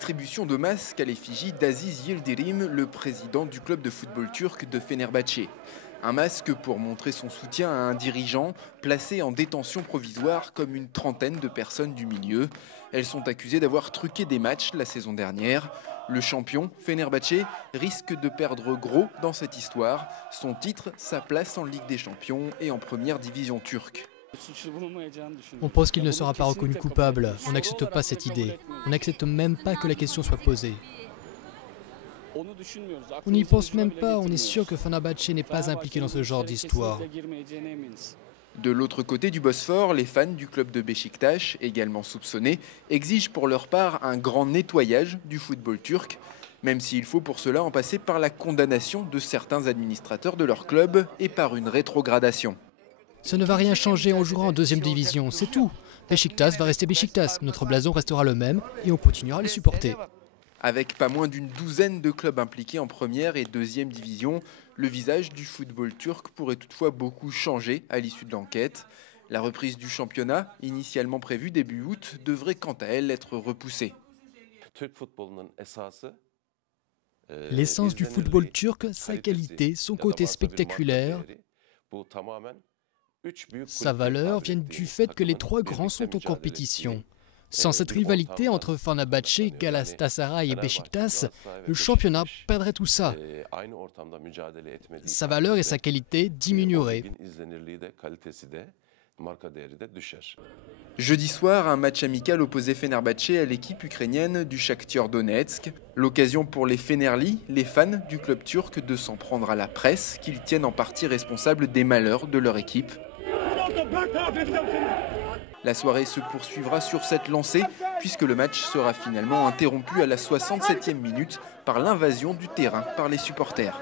distribution de masques à l'effigie d'Aziz Yildirim, le président du club de football turc de Fenerbahçe. Un masque pour montrer son soutien à un dirigeant placé en détention provisoire comme une trentaine de personnes du milieu. Elles sont accusées d'avoir truqué des matchs la saison dernière. Le champion, Fenerbahçe, risque de perdre gros dans cette histoire. Son titre, sa place en Ligue des Champions et en première division turque. On pense qu'il ne sera pas reconnu coupable. On n'accepte pas cette idée. On n'accepte même pas que la question soit posée. On n'y pense même pas, on est sûr que Fenerbahçe n'est pas impliqué dans ce genre d'histoire. De l'autre côté du Bosphore, les fans du club de Beşiktaş, également soupçonnés, exigent pour leur part un grand nettoyage du football turc, même s'il faut pour cela en passer par la condamnation de certains administrateurs de leur club et par une rétrogradation. Ça ne va rien changer, on jouera en deuxième division, c'est tout. Beşiktaş va rester Beşiktaş, notre blason restera le même et on continuera à les supporter. Avec pas moins d'une douzaine de clubs impliqués en première et deuxième division, le visage du football turc pourrait toutefois beaucoup changer à l'issue de l'enquête. La reprise du championnat, initialement prévue début août, devrait quant à elle être repoussée. L'essence du football turc, sa qualité, son côté spectaculaire, sa valeur viennent du fait que les trois grands sont en compétition. Sans cette rivalité entre Fenerbahçe, Galatasaray et Beşiktaş, le championnat perdrait tout ça. Sa valeur et sa qualité diminueraient. Jeudi soir, un match amical opposait Fenerbahçe à l'équipe ukrainienne du Shakhtar Donetsk. L'occasion pour les Fenerli, les fans du club turc, de s'en prendre à la presse, qu'ils tiennent en partie responsable des malheurs de leur équipe. La soirée se poursuivra sur cette lancée, puisque le match sera finalement interrompu à la 67e minute par l'invasion du terrain par les supporters.